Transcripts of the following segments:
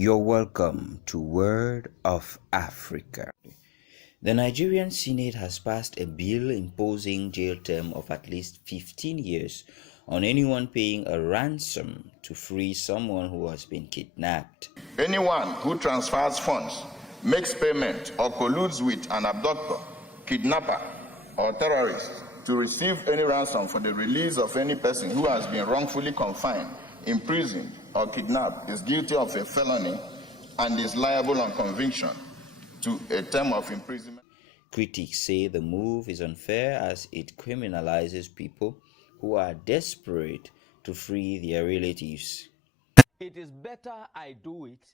You're welcome to Word of Africa. The Nigerian Senate has passed a bill imposing jail term of at least 15 years on anyone paying a ransom to free someone who has been kidnapped. Anyone who transfers funds, makes payment, or colludes with an abductor, kidnapper, or terrorist to receive any ransom for the release of any person who has been wrongfully confined, imprisoned, or kidnapped is guilty of a felony and is liable on conviction to a term of imprisonment. Critics say the move is unfair as it criminalizes people who are desperate to free their relatives. It is better I do it,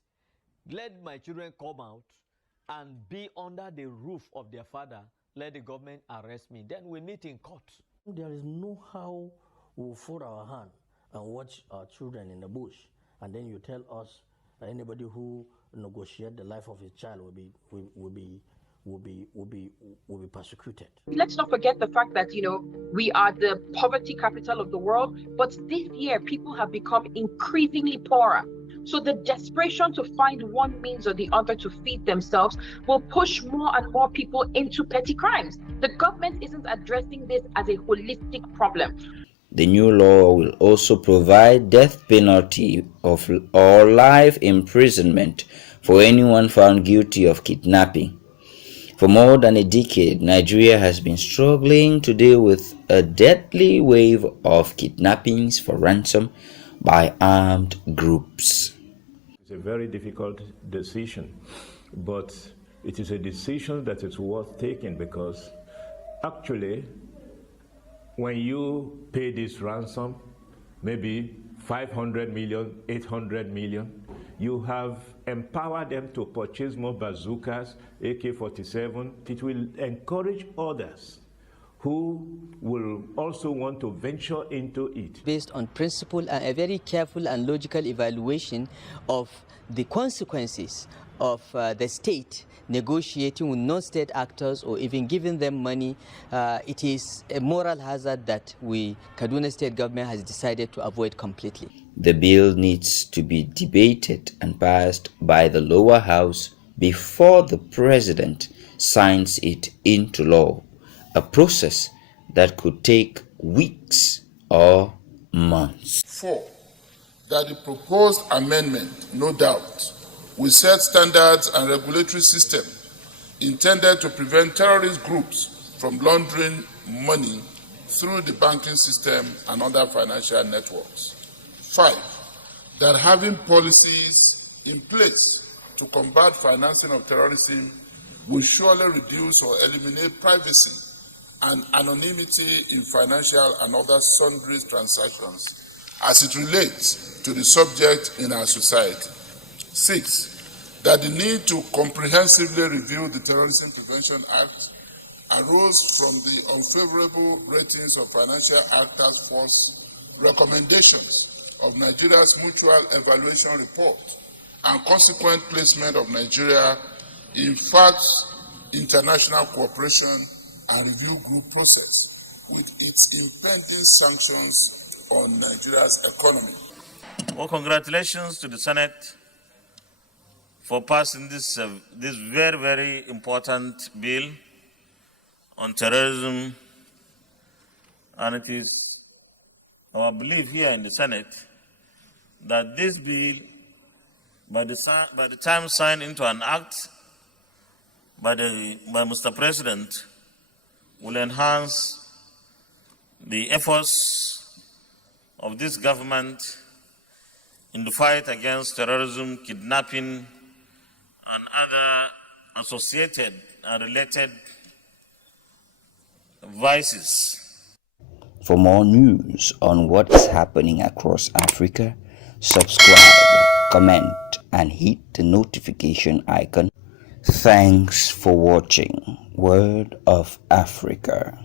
let my children come out and be under the roof of their father, let the government arrest me, then we meet in court. There is no how we'll fold our hand and watch our children in the bush, and then you tell us anybody who negotiate the life of his child will be persecuted. Let's not forget the fact that, we are the poverty capital of the world, but this year people have become increasingly poorer. So the desperation to find one means or the other to feed themselves will push more and more people into petty crimes. The government isn't addressing this as a holistic problem. The new law will also provide death penalty or life imprisonment for anyone found guilty of kidnapping. For more than a decade, Nigeria has been struggling to deal with a deadly wave of kidnappings for ransom by armed groups. It's a very difficult decision, but it is a decision that is worth taking because actually, when you pay this ransom, maybe 500 million, 800 million, you have empowered them to purchase more bazookas, AK-47. It will encourage others who will also want to venture into it. Based on principle and a very careful and logical evaluation of the consequences of the state negotiating with non-state actors or even giving them money, it is a moral hazard that Kaduna State government has decided to avoid completely. The bill needs to be debated and passed by the lower house before the president signs it into law, a process that could take weeks or months. 4. That the proposed amendment, no doubt, will set standards and regulatory system intended to prevent terrorist groups from laundering money through the banking system and other financial networks. 5. That having policies in place to combat financing of terrorism will surely reduce or eliminate privacy and anonymity in financial and other sundry transactions as it relates to the subject in our society. 6. That the need to comprehensively review the Terrorism Prevention Act arose from the unfavorable ratings of Financial Act Task Force recommendations of Nigeria's Mutual Evaluation Report and consequent placement of Nigeria in FACT's international cooperation and review group process with its impending sanctions on Nigeria's economy. Well, congratulations to the Senate for passing this very, very important bill on terrorism. And it is our belief here in the Senate that this bill, by the time signed into an act by Mr. President, will enhance the efforts of this government in the fight against terrorism, kidnapping, and other associated and related vices. For more news on what is happening across Africa, subscribe, comment, and hit the notification icon. Thanks for watching Word of Africa.